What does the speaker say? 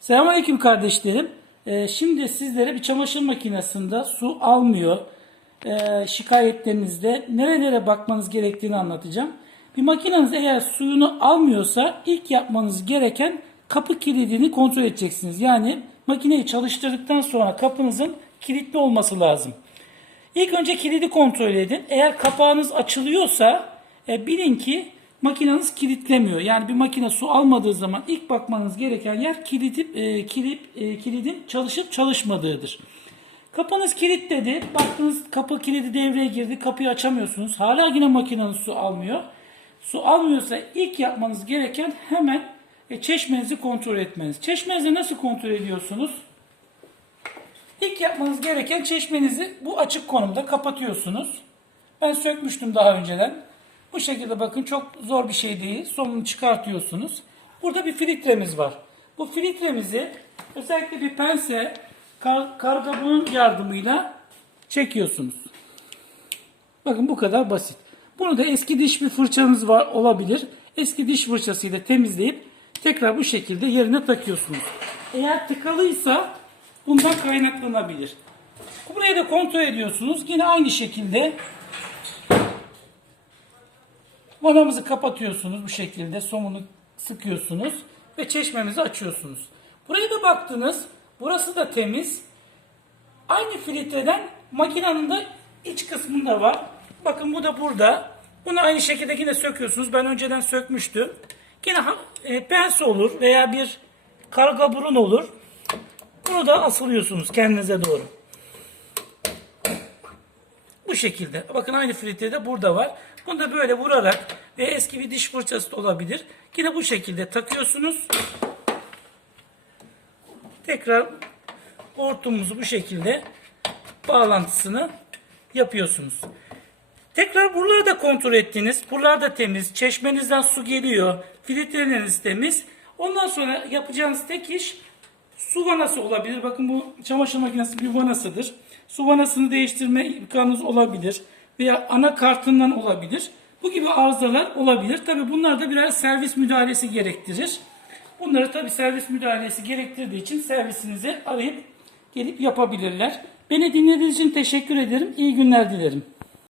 Selamünaleyküm kardeşlerim. Ee, şimdi sizlere bir çamaşır makinesinde su almıyor ee, şikayetlerinizde nerelere bakmanız gerektiğini anlatacağım. Bir makineniz eğer suyunu almıyorsa ilk yapmanız gereken kapı kilidini kontrol edeceksiniz. Yani makineyi çalıştırdıktan sonra kapınızın kilitli olması lazım. İlk önce kilidi kontrol edin. Eğer kapağınız açılıyorsa e, bilin ki makineniz kilitlemiyor. Yani bir makine su almadığı zaman ilk bakmanız gereken yer kilidip, e, kilip, e, kilidin çalışıp çalışmadığıdır. Kapınız kilitledi. Baktınız kapı kilidi devreye girdi. Kapıyı açamıyorsunuz. Hala yine makineniz su almıyor. Su almıyorsa ilk yapmanız gereken hemen e, çeşmenizi kontrol etmeniz. Çeşmenizi nasıl kontrol ediyorsunuz? İlk yapmanız gereken çeşmenizi bu açık konumda kapatıyorsunuz. Ben sökmüştüm daha önceden. Bu şekilde bakın çok zor bir şey değil. Sonunu çıkartıyorsunuz. Burada bir filtremiz var. Bu filtremizi özellikle bir pense kar, kargabunun yardımıyla çekiyorsunuz. Bakın bu kadar basit. Bunu da eski diş bir fırçanız var olabilir. Eski diş fırçasıyla temizleyip tekrar bu şekilde yerine takıyorsunuz. Eğer tıkalıysa bundan kaynaklanabilir. Burayı da kontrol ediyorsunuz. Yine aynı şekilde vanamızı kapatıyorsunuz bu şekilde. Somunu sıkıyorsunuz ve çeşmemizi açıyorsunuz. Buraya da baktınız. Burası da temiz. Aynı filtreden makinenin de iç kısmında var. Bakın bu da burada. Bunu aynı şekilde yine söküyorsunuz. Ben önceden sökmüştüm. Yine e, pense olur veya bir karga burun olur. Bunu da asılıyorsunuz kendinize doğru. Bu şekilde. Bakın aynı filtre de burada var. Bunu da böyle vurarak ve eski bir diş fırçası da olabilir. Yine bu şekilde takıyorsunuz. Tekrar hortumumuzu bu şekilde bağlantısını yapıyorsunuz. Tekrar buraları da kontrol ettiniz. Buralar da temiz. Çeşmenizden su geliyor. Filtreleriniz temiz. Ondan sonra yapacağınız tek iş su vanası olabilir. Bakın bu çamaşır makinesi bir vanasıdır. Su vanasını değiştirme imkanınız olabilir. Veya anakartından olabilir. Bu gibi arızalar olabilir. Tabi bunlar da birer servis müdahalesi gerektirir. Bunları tabi servis müdahalesi gerektirdiği için servisinizi arayıp gelip yapabilirler. Beni dinlediğiniz için teşekkür ederim. İyi günler dilerim.